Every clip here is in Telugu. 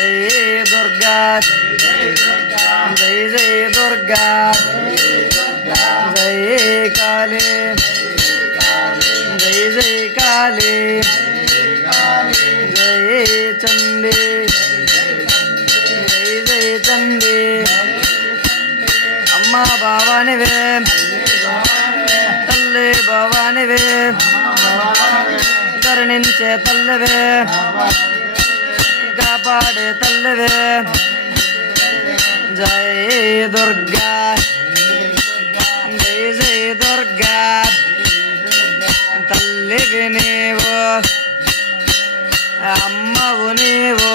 जय दुर्गा जय जय दुर्गा जय काली जय जय काली जय चंडी जय जय चंडी अम्मा भवानिवे तल्ली भवानिवे करुणिंचे तल्लिवे कापाडे तल्लिवे जय दुर्गा जय जय दुर्गा तल्लिवे नीवु अम्मवु नीवु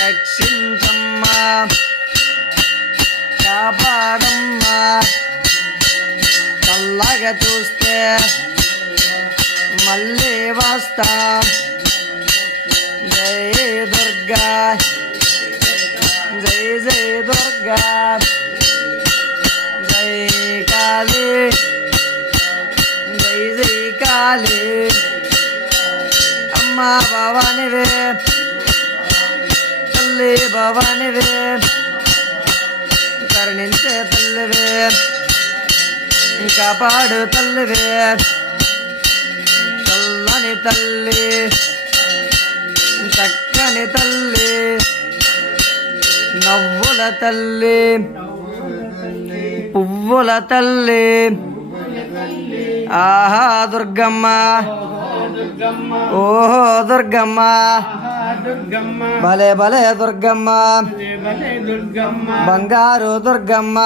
रक्षिंचम्मा कापाडम्मा चल्लगा चूस्ते मल्ली वस्ता जय दुर्गा जय जय दुर्गा जय काली जय जय काली अम्मा भवानिवे तल्ली भवानिवे करुणिंचे तल्लिवे कापाडु तल्लिवे चल्లని तल्ली చక్కని తల్లి నవ్వుల తల్లి పువ్వుల తల్లి ఆహా దుర్గమ్మ ఓహో దుర్గమ్మ భలే భలే దుర్గమ్మ బంగారు దుర్గమ్మ